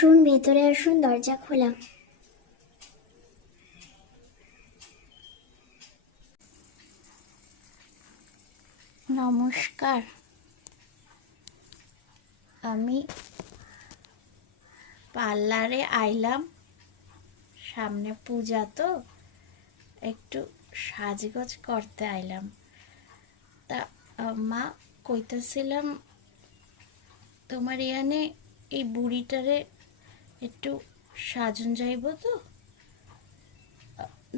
আসুন, ভেতরে আসুন, দরজা খোলা। নমস্কার, আমি পার্লারে আইলাম, সামনে পূজা তো একটু সাজগোজ করতে আইলাম। তা মা কইতাছিলাম তোমার ইয়ানে এই বুড়িটারে একটু সাজন যাইব তো।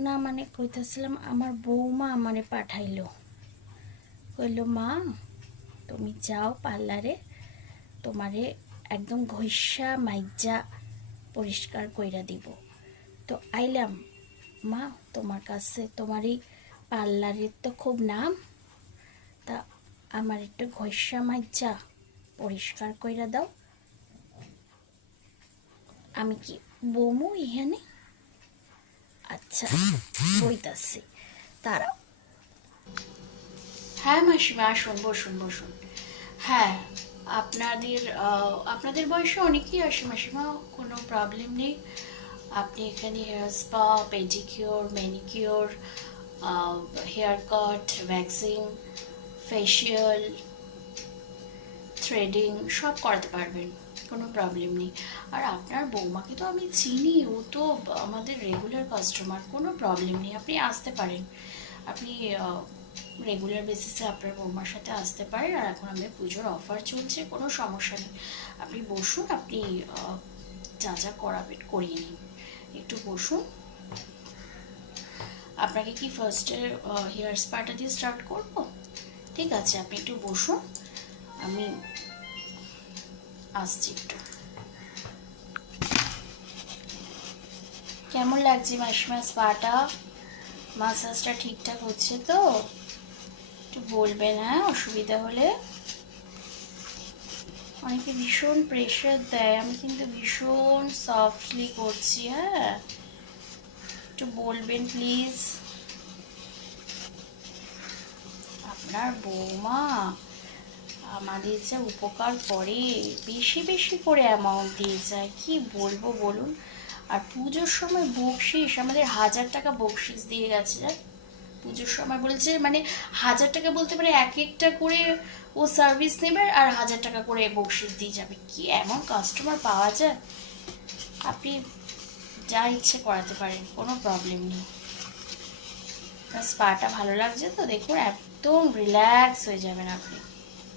না মানে কইতাছিলাম আমার বৌমা আমারে পাঠাইলো, কইল মা তুমি যাও পার্লারে, তোমারে একদম ঘষা মাইজা পরিষ্কার কইরা দিব। তো আইলাম মা তোমার কাছে, তোমার এই পার্লারের তো খুব নাম, তা আমার একটু ঘষা মাইজা পরিষ্কার কইরা দাও। আমি কি বমু ইহানে? আচ্ছা বইতাছি, তারা। হ্যাঁ মাসিমা, আসুন, বসুন বসুন। হ্যাঁ, আপনাদের বয়সে অনেকেই আসে মাসিমা, কোনো প্রবলেম নেই। আপনি এখানে hair spa, pedicure, manicure, hair cut, waxing, facial, threading সব করাতে পারবেন, কোনো প্রবলেম নেই। আর আপনার বৌমাকে তো আমি চিনি, ও তো আমাদের রেগুলার কাস্টমার, কোনো প্রবলেম নেই, আপনি আসতে পারেন। আপনি রেগুলার বেসিসে আপনার বৌমার সাথে আসতে পারেন। আর এখন আমাদের পুজোর অফার চলছে, কোনো সমস্যা নেই। আপনি বসুন, আপনি যা যা করাবেন করিয়ে নিন, একটু বসুন। আপনাকে কি ফার্স্টে হেয়ার স্পাটা দিয়ে স্টার্ট করব? ঠিক আছে, আপনি একটু বসুন, আমি আসছি একটু। কেমন লাগছে মাসিমা স্পাটা? মাসাজটা ঠিকঠাক হচ্ছে তো? একটু বলবেন হ্যাঁ, অসুবিধা হলে। অনেকে ভীষণ প্রেশার দেয়, আমি কিন্তু ভীষণ সফটলি করছি। হ্যাঁ, একটু বলবেন প্লিজ। আপনার বৌমা আমাদের যা উপকার করে, বেশি বেশি করে অ্যামাউন্ট দিয়ে যায়, কি বলবো বলুন। আর পুজোর সময় বকশিস, আমাদের 1000 টাকা বকশিস দিয়ে গেছে। পুজোর সময় বলছে, মানে 1000 টাকা বলতে পারে এক একটা করে ও সার্ভিস নেবে আর 1000 টাকা করে বকশিস দিয়ে যাবে। কি এমন কাস্টমার পাওয়া যায়! আপনি যা ইচ্ছে করাতে পারেন, কোনো প্রবলেম নেই। স্পাটা ভালো লাগছে তো? দেখুন একদম রিল্যাক্স হয়ে যাবেন আপনি।